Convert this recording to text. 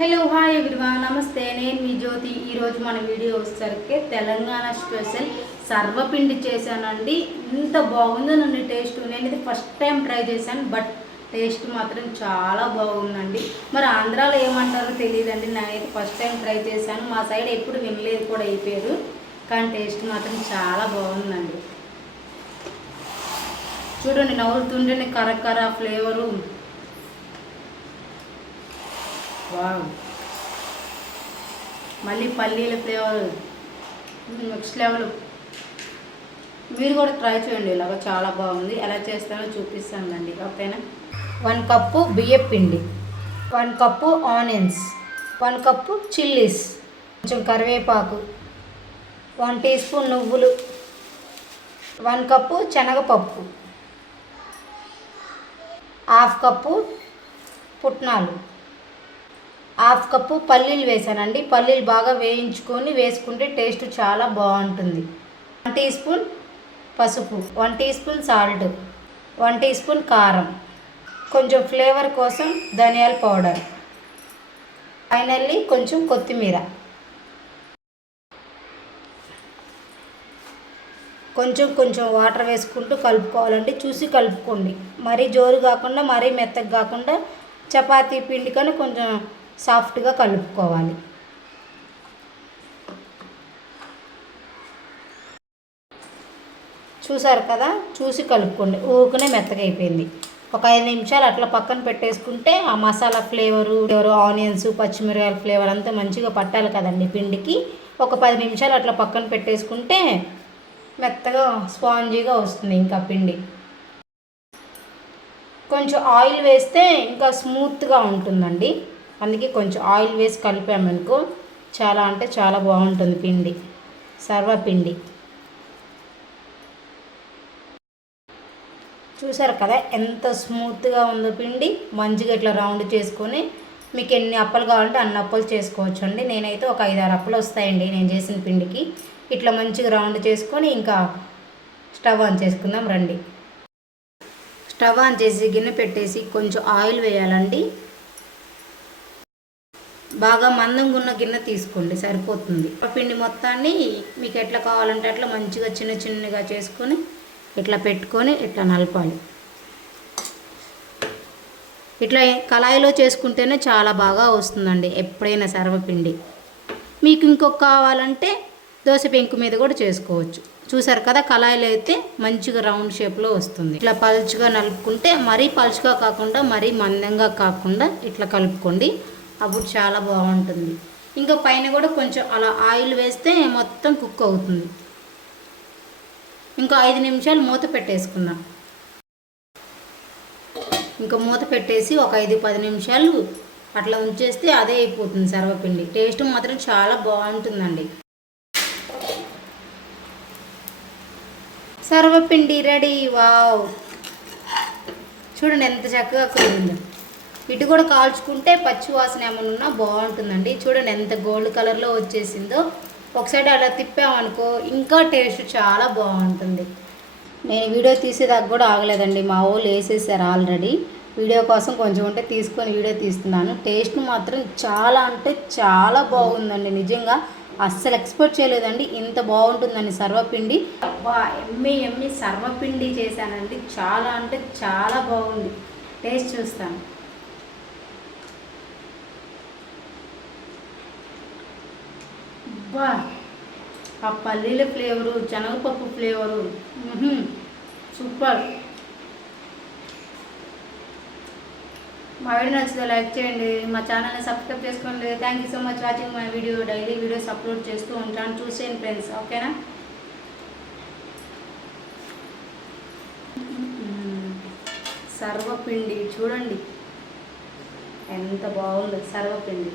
Hello hi everyone నమస్తే నేను మీ జ్యోతి ఈరోజు మన వీడియో వచ్చేసరికి తెలంగాణ స్పెషల్ సర్వపిండి చేశానండి. ఇంత బాగుందో నన్ను టేస్ట్ నేను ఇది ఫస్ట్ టైం ట్రై చేశాను, బట్ టేస్ట్ మాత్రం చాలా బాగుందండి. మరి ఆంధ్రాలో ఏమంటారో తెలియదండి, నేనైతే ఫస్ట్ టైం ట్రై చేశాను. మా సైడ్ ఎప్పుడు వినలేదు కూడా అయిపోయారు, కానీ టేస్ట్ మాత్రం చాలా బాగుందండి. చూడండి నవ్వుతుంటేనే కరకర ఫ్లేవరు. వావ్, మళ్ళీ పల్లీల ఫ్లేవర్ నెక్స్ట్ లెవెల్. మీరు కూడా ట్రై చేయండి, ఇలాగ చాలా బాగుంది. ఎలా చేస్తానో చూపిస్తానండి, ఓకేనా. 1 కప్పు బియ్యం పిండి, 1 కప్పు ఆనియన్స్, 1 కప్పు చిల్లీస్, కొంచెం కరివేపాకు, 1 టీ స్పూన్ నువ్వులు, 1 కప్పు శనగపప్పు, 1/2 కప్పు పుట్నాలు, 1/2 కప్పు పల్లీలు వేసానండి. పల్లీలు బాగా వేయించుకొని వేసుకుంటే టేస్ట్ చాలా బాగుంటుంది. 1 టీ స్పూన్ పసుపు, 1 teaspoon salt, 1 teaspoon కారం, కొంచెం ఫ్లేవర్ కోసం ధనియాల పౌడర్, ఫైనల్లీ కొంచెం కొత్తిమీర. కొంచెం కొంచెం వాటర్ వేసుకుంటూ కలుపుకోవాలండి, చూసి కలుపుకోండి. మరీ జోరు కాకుండా మరీ మెత్తగా కాకుండా చపాతీ పిండి కానీ కొంచెం సాఫ్ట్గా కలుపుకోవాలి. చూసారు కదా, చూసి కలుపుకోండి. ఊకనే మెత్తగా అయిపోయింది. ఒక 5 నిమిషాలు అట్లా పక్కన పెట్టేసుకుంటే ఆ మసాలా ఫ్లేవరు ఆనియన్స్ పచ్చిమిరపకాయల ఫ్లేవర్ అంతా మంచిగా పట్టాలి కదండి పిండికి. ఒక 10 నిమిషాలు అట్లా పక్కన పెట్టేసుకుంటే మెత్తగా స్పాంజీగా వస్తుంది ఇంకా పిండి. కొంచెం ఆయిల్ వేస్తే ఇంకా స్మూత్గా ఉంటుందండి, అందుకే కొంచెం ఆయిల్ వేసి కలిపామనుకో చాలా అంటే చాలా బాగుంటుంది పిండి, సర్వపిండి. చూసారు కదా ఎంత స్మూత్గా ఉందో పిండి. మంచిగా ఇట్లా రౌండ్ చేసుకొని మీకు ఎన్ని అప్పలు కావాలంటే అన్ని అప్పలు చేసుకోవచ్చు అండి. నేనైతే ఒక 5-6 అప్పలు వస్తాయండి నేను చేసిన పిండికి. ఇట్లా మంచిగా రౌండ్ చేసుకొని ఇంకా స్టవ్ ఆన్ చేసుకుందాం రండి. స్టవ్ ఆన్ చేసి గిన్నె పెట్టేసి కొంచెం ఆయిల్ వేయాలండి. బాగా మందంగా ఉన్న గిన్నె తీసుకోండి, సరిపోతుంది. పిండి మొత్తాన్ని మీకు ఎట్లా కావాలంటే అట్లా మంచిగా చిన్న చిన్నగా చేసుకొని ఇట్లా పెట్టుకొని ఇట్లా నలపాలి. ఇట్లా కళాయిలో చేసుకుంటేనే చాలా బాగా వస్తుందండి ఎప్పుడైనా సర్వపిండి. మీకు ఇంకొక కావాలంటే దోశ పెంకు మీద కూడా చేసుకోవచ్చు. చూసారు కదా, కళాయిలో అయితే మంచిగా రౌండ్ షేప్లో వస్తుంది. ఇట్లా పలుచుగా నలుపుకుంటే మరీ పలుచుగా కాకుండా మరీ మందంగా కాకుండా ఇట్లా కలుపుకోండి, అప్పుడు చాలా బాగుంటుంది. ఇంకా పైన కూడా కొంచెం అలా ఆయిల్ వేస్తే మొత్తం కుక్ అవుతుంది. ఇంకా 5 నిమిషాలు మూత పెట్టేసుకుందాం. ఇంకా మూత పెట్టేసి ఒక 5-10 నిమిషాలు అట్లా ఉంచేస్తే అదే అయిపోతుంది సర్వపిండి. టేస్ట్ మాత్రం చాలా బాగుంటుందండి. సర్వపిండి రెడీ. వావ్, చూడండి ఎంత చక్కగా కుదిరిందో. ఇటు కూడా కాల్చుకుంటే పచ్చి వాసన ఏమైనా ఉన్నా బాగుంటుందండి. చూడండి ఎంత గోల్డ్ కలర్లో వచ్చేసిందో. ఒకసారి అలా తిప్పామనుకో ఇంకా టేస్ట్ చాలా బాగుంటుంది. నేను వీడియో తీసేదాకా కూడా ఆగలేదండి, మా వాళ్ళు వేసేసారు ఆల్రెడీ. వీడియో కోసం కొంచెం ఉంటే తీసుకొని వీడియో తీస్తున్నాను. టేస్ట్ మాత్రం చాలా అంటే చాలా బాగుందండి, నిజంగా అస్సలు ఎక్స్పెక్ట్ చేయలేదండి ఇంత బాగుంటుందని సర్వపిండి. అబ్బా, ఎమ్మి సర్వపిండి చేశానండి. చాలా అంటే చాలా బాగుంది. టేస్ట్ చూస్తాను. అబ్బా, ఆ పల్లీల ఫ్లేవరు శనగపప్పు ఫ్లేవరు సూపర్. మా వీడియో నచ్చితే లైక్ చేయండి, మా ఛానల్ని సబ్స్క్రైబ్ చేసుకోండి. Thank you so much watching my video. Daily videos upload చేస్తూ ఉంటాను, చూసేయండి ఫ్రెండ్స్, ఓకేనా. సర్వపిండి చూడండి ఎంత బాగుందో సర్వపిండి.